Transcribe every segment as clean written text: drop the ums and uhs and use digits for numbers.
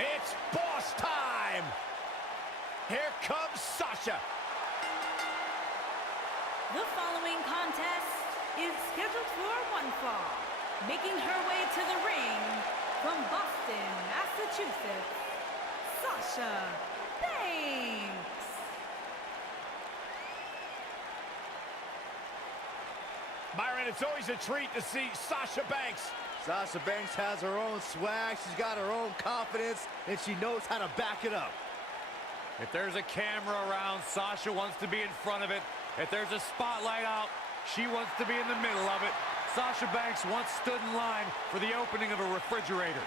It's boss time! Here comes Sasha. The following contest is scheduled for one fall. Making her way to the ring from Boston, Massachusetts, Sasha Banks. Byron, it's always a treat to see Sasha Banks. Sasha Banks has her own swag, she's got her own confidence, and she knows how to back it up. If there's a camera around, Sasha wants to be in front of it. If there's a spotlight out, she wants to be in the middle of it. Sasha Banks once stood in line for the opening of a refrigerator.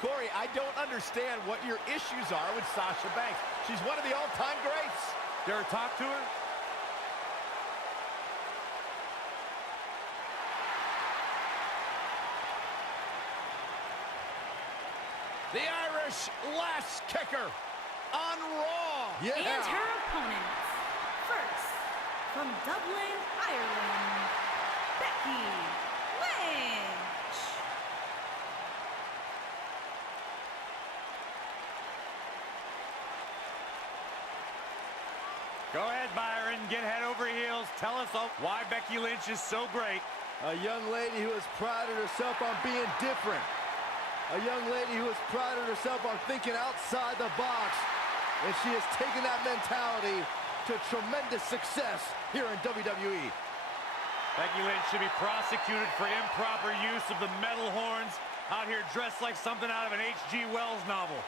Corey, I don't understand what your issues are with Sasha Banks. She's one of the all-time greats. Dare I talk to her? The Irish last kicker on Raw. Yeah. And her opponents. First, from Dublin, Ireland, Becky Lynch. Go ahead, Byron. Get head over heels. Tell us why Becky Lynch is so great. A young lady who has prided herself on being different. A young lady who has prided herself on thinking outside the box. And she has taken that mentality to tremendous success here in WWE. Becky Lynch should be prosecuted for improper use of the metal horns, out here dressed like something out of an H.G. Wells novel.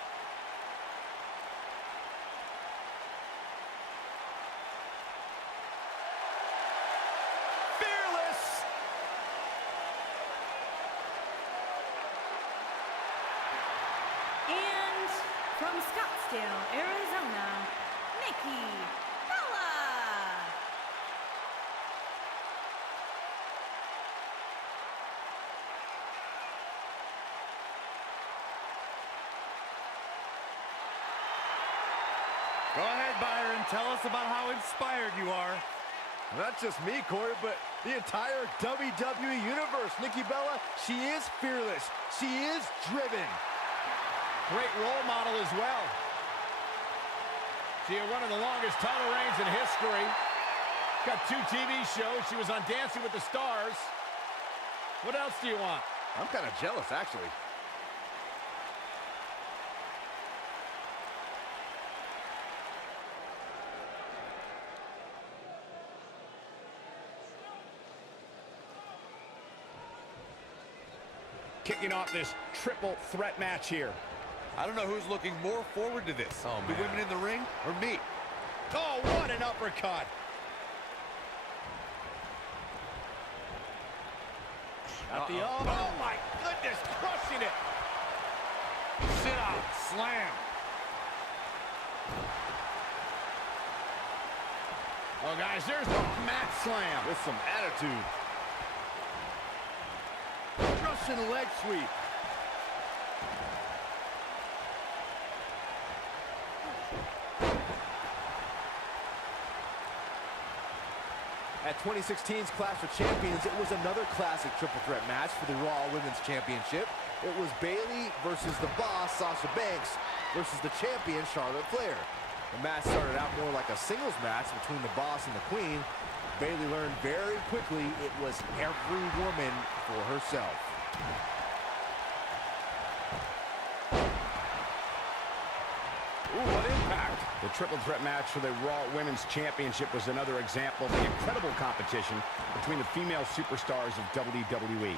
Fearless. And from Scottsdale, Arizona, Nikki. Go ahead, Byron. Tell us about how inspired you are. Not just me, Corey, but the entire WWE Universe. Nikki Bella, she is fearless. She is driven. Great role model as well. She had one of the longest title reigns in history. Got 2 TV shows. She was on Dancing with the Stars. What else do you want? I'm kind of jealous, actually. Kicking off this triple threat match here. I don't know who's looking more forward to this. The women in the ring or me? Oh, what an uppercut. At the elbow. Oh, my goodness, crushing it. Sit out, slam. Oh, guys, there's the mat slam. With some attitude. Russian leg sweep. At 2016's Clash of Champions, it was another classic triple threat match for the Raw Women's Championship. It was Bayley versus the Boss, Sasha Banks, versus the champion, Charlotte Flair. The match started out more like a singles match between the Boss and the Queen. Bayley learned very quickly it was every woman for herself. Ooh, what impact. The triple threat match for the Raw Women's Championship was another example of the incredible competition between the female superstars of WWE.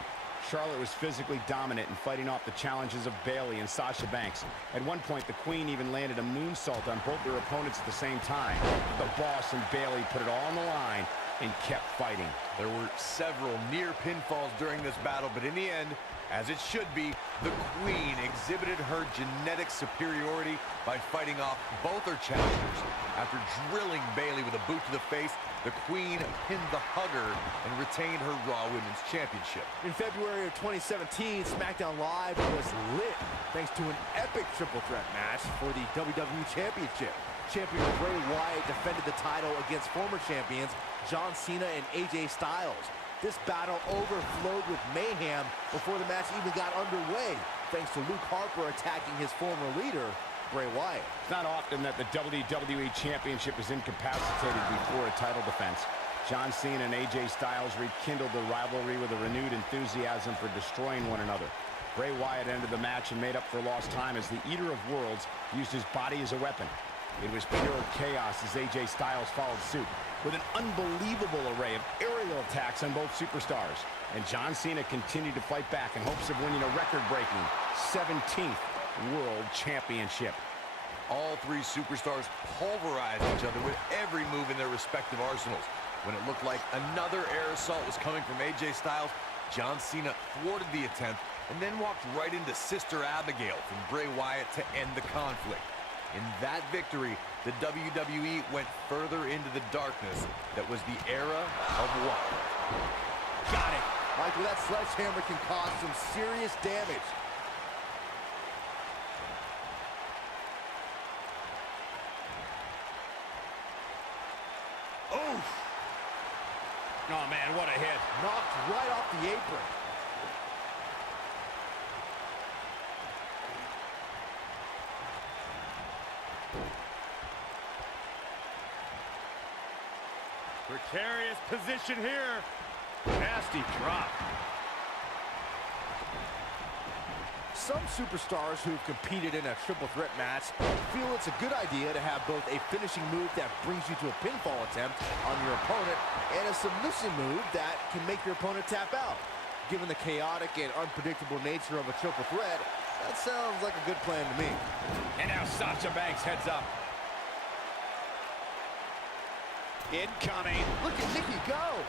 Charlotte was physically dominant and fighting off the challenges of Bayley and Sasha Banks. At one point, the Queen even landed a moonsault on both their opponents at the same time. The Boss and Bayley put it all on the line and kept fighting. There were several near pinfalls during this battle, but in the end, as it should be, the Queen exhibited her genetic superiority by fighting off both her challengers. After drilling Bayley with a boot to the face, the Queen pinned the hugger and retained her Raw Women's Championship. In February of 2017, SmackDown Live was lit thanks to an epic triple threat match for the WWE Championship. Champion Bray Wyatt defended the title against former champions John Cena and AJ Styles. This battle overflowed with mayhem before the match even got underway. thanks to Luke Harper attacking his former leader, Bray Wyatt. It's not often that the WWE Championship is incapacitated before a title defense. John Cena and AJ Styles rekindled the rivalry with a renewed enthusiasm for destroying one another. Bray Wyatt ended the match and made up for lost time as the Eater of Worlds used his body as a weapon. It was pure chaos as AJ Styles followed suit with an unbelievable array of aerial attacks on both superstars. And John Cena continued to fight back in hopes of winning a record-breaking 17th World Championship. All three superstars pulverized each other with every move in their respective arsenals. When it looked like another air assault was coming from AJ Styles, John Cena thwarted the attempt and then walked right into Sister Abigail from Bray Wyatt to end the conflict. In that victory, the WWE went further into the darkness that was the era of Wyatt. Got it. Michael, that sledgehammer can cause some serious damage. Oof! Oh, man, what a hit. Knocked right off the apron. Precarious position here. Nasty drop. Some superstars who've competed in a triple threat match feel it's a good idea to have both a finishing move that brings you to a pinfall attempt on your opponent and a submission move that can make your opponent tap out. Given the chaotic and unpredictable nature of a triple threat, that sounds like a good plan to me. And now Sasha Banks heads up. Incoming. Look at Nikki go!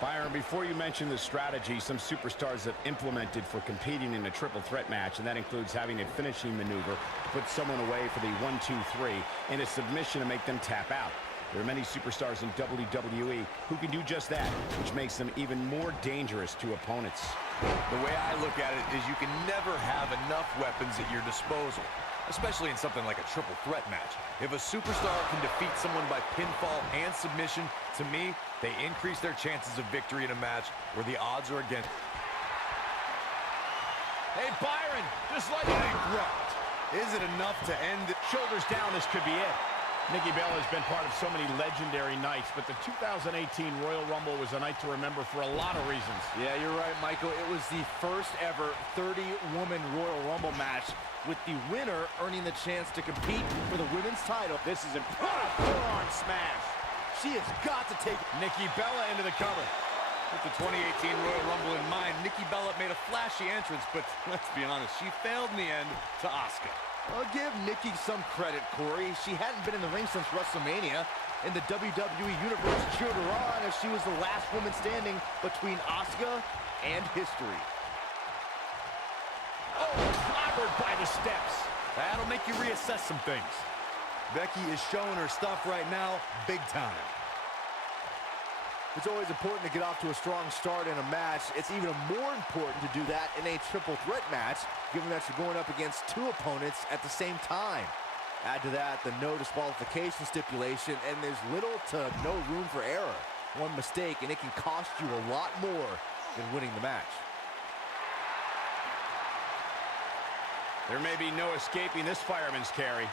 Byron, before you mention the strategy some superstars have implemented for competing in a triple threat match, and that includes having a finishing maneuver to put someone away for the 1-2-3 and a submission to make them tap out. There are many superstars in WWE who can do just that, which makes them even more dangerous to opponents. The way I look at it is you can never have enough weapons at your disposal, especially in something like a triple threat match. If a superstar can defeat someone by pinfall and submission, to me, they increase their chances of victory in a match where the odds are against. Hey, Byron, just like Bankrupt. Is it enough to end it? shoulders down, this could be it. Nikki Bella has been part of so many legendary nights, but the 2018 Royal Rumble was a night to remember for a lot of reasons. Yeah, you're right, Michael. It was the first ever 30-woman Royal Rumble match, with the winner earning the chance to compete for the women's title. This is impressive. Forearm smash. She has got to take Nikki Bella into the cover. With the 2018 Royal Rumble in mind, Nikki Bella made a flashy entrance, but let's be honest, she failed in the end to Asuka. I'll give Nikki some credit, Corey. She hadn't been in the ring since WrestleMania, and the WWE Universe cheered her on as she was the last woman standing between Asuka and history. Oh, clobbered by the steps. That'll make you reassess some things. Becky is showing her stuff right now, big time. It's always important to get off to a strong start in a match. It's even more important to do that in a triple threat match, given that you're going up against two opponents at the same time. Add to that the no disqualification stipulation, and there's little to no room for error. One mistake, and it can cost you a lot more than winning the match. There may be no escaping this fireman's carry.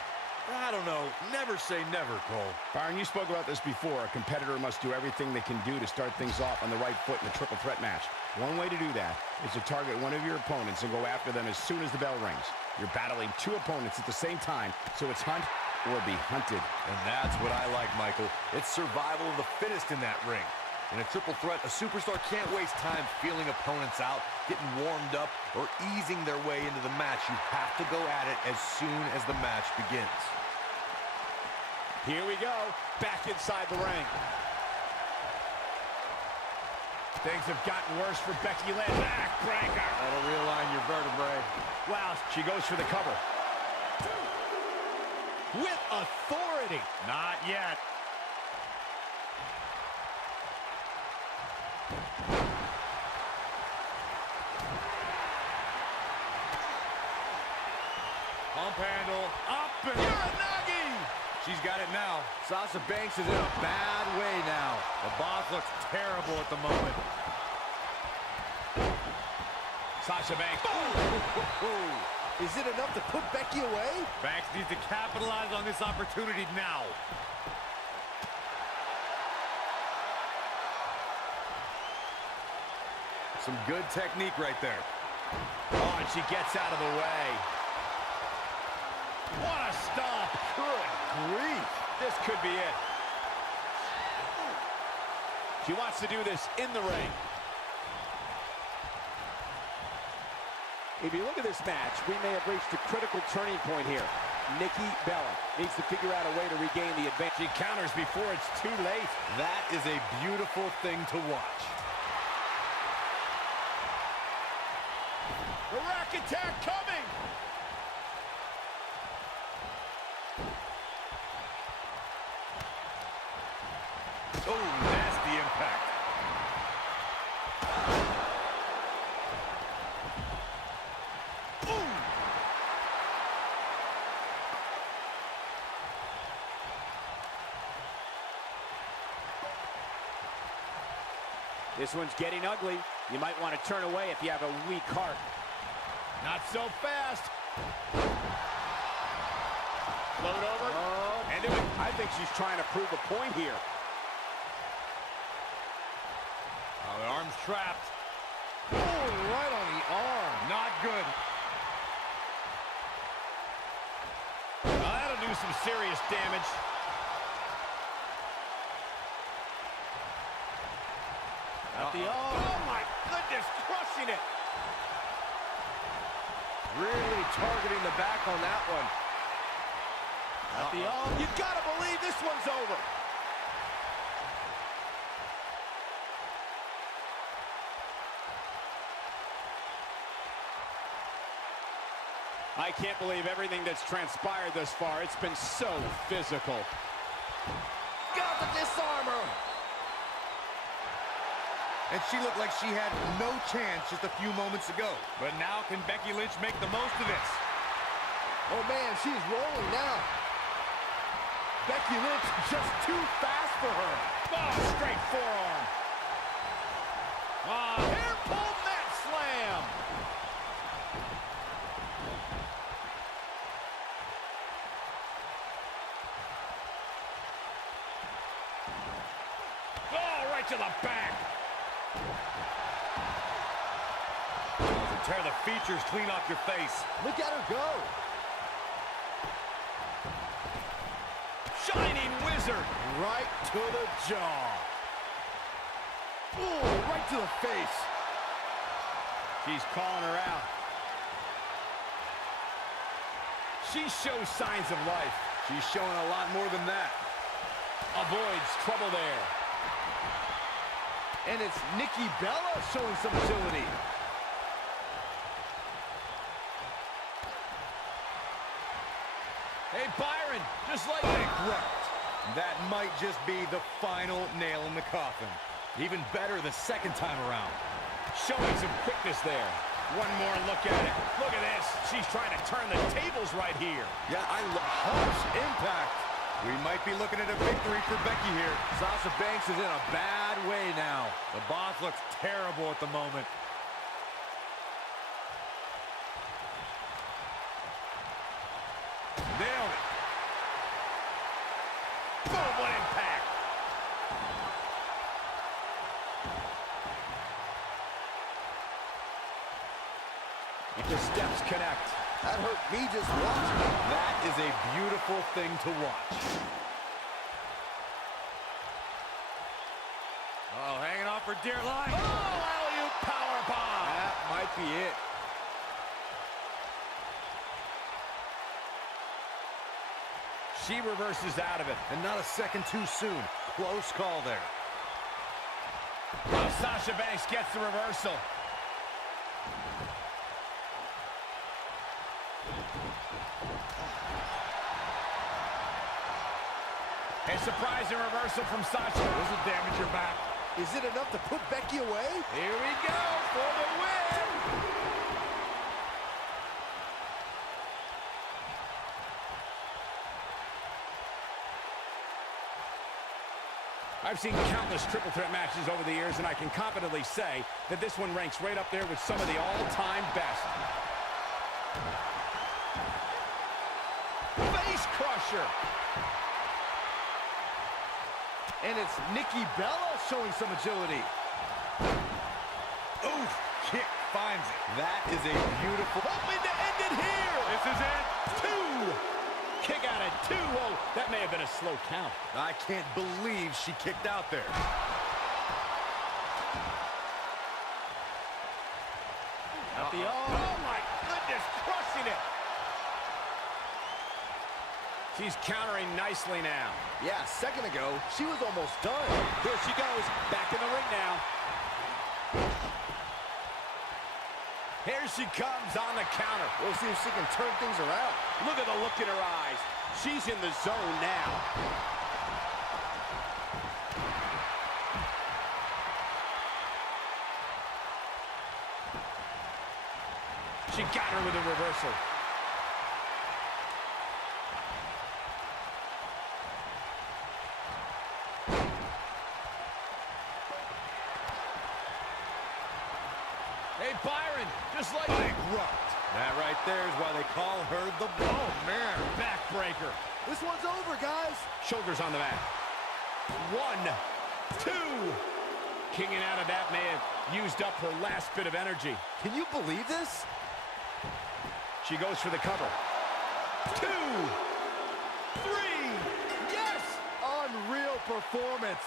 I don't know. Never say never, Cole. Byron, you spoke about this before. A competitor must do everything they can do to start things off on the right foot in a triple threat match. One way to do that is to target one of your opponents and go after them as soon as the bell rings. You're battling two opponents at the same time, so it's hunt or be hunted. And that's what I like, Michael. It's survival of the fittest in that ring. In a triple threat, a superstar can't waste time feeling opponents out, getting warmed up, or easing their way into the match. You have to go at it as soon as the match begins. Here we go, back inside the ring. Things have gotten worse for Becky Lynch. Backbreaker. That'll realign your vertebrae. Wow, she goes for the cover. With authority. Not yet. Pump handle. Up and Uranagi! she's got it now. Sasha Banks is in a bad way now. The boss looks terrible at the moment. Sasha Banks. Is it enough to put Becky away? Banks needs to capitalize on this opportunity now. Some good technique right there. Oh, and she gets out of the way. What a stomp. Good grief. This could be it. She wants to do this in the ring. If you look at this match, we may have reached a critical turning point here. Nikki Bella needs to figure out a way to regain the advantage. She counters before it's too late. That is a beautiful thing to watch. The rack attack coming. Oh, nasty impact. This one's getting ugly. You might want to turn away if you have a weak heart. Not so fast. Float over. And do it. I think she's trying to prove a point here. Oh, the arm's trapped. Oh, right on the arm. Not good. Well, that'll do some serious damage. At the oh my goodness, crushing it. Really targeting the back on that one. At the oh, you gotta believe this one's over. I can't believe everything that's transpired thus far. It's been so physical. Got the disarmer. And she looked like she had no chance just a few moments ago. But now can Becky Lynch make the most of this? Oh, man, she's rolling now. Becky Lynch just too fast for her. Oh, straight forearm. Hair pull mat slam. Oh, right to the back. Tear the features clean off your face. Look at her go. Shining wizard. Right to the jaw. Oh, right to the face. She's calling her out. She shows signs of life. She's showing a lot more than that. Avoids trouble there. And it's Nikki Bella showing some agility. Hey, Byron, just like Correct. That might just be the final nail in the coffin. Even better the second time around. showing some quickness there. One more look at it. Look at this. She's trying to turn the tables right here. Yeah, harsh impact. We might be looking at a victory for Becky here. Sasha Banks is in a bad way now. The boss looks terrible at the moment. Nailed it. Boom, what impact. The steps connect. That hurt me just watching. That is a beautiful thing to watch. Oh, hanging off for dear life. Oh, alley-oop powerbomb. That might be it. She reverses out of it. And not a second too soon. Close call there. Now Sasha Banks gets the reversal. A surprising reversal from Sasha. This will damage your back. Is it enough to put Becky away? Here we go for the win. I've seen countless triple threat matches over the years, and I can confidently say that this one ranks right up there with some of the all-time best. Face crusher. And it's Nikki Bella showing some agility. Oof, kick finds it. That is a beautiful... Hoping to end it here. This is it. 2. Kick out at 2. Whoa, that may have been a slow count. I can't believe she kicked out there. Oh, my goodness, crushing it. She's countering nicely now. Yeah, a second ago, she was almost done. Here she goes, back in the ring now. Here she comes on the counter. We'll see if she can turn things around. Look at the look in her eyes. She's in the zone now. She got her with a reversal. Hey, Byron, just like Bankrupt. That right there is why they call her the... Oh, man. backbreaker. This one's over, guys. Shoulders on the mat. 1, 2. Kicking out of that may have used up her last bit of energy. Can you believe this? She goes for the cover. 2, 3. Yes! Unreal performance.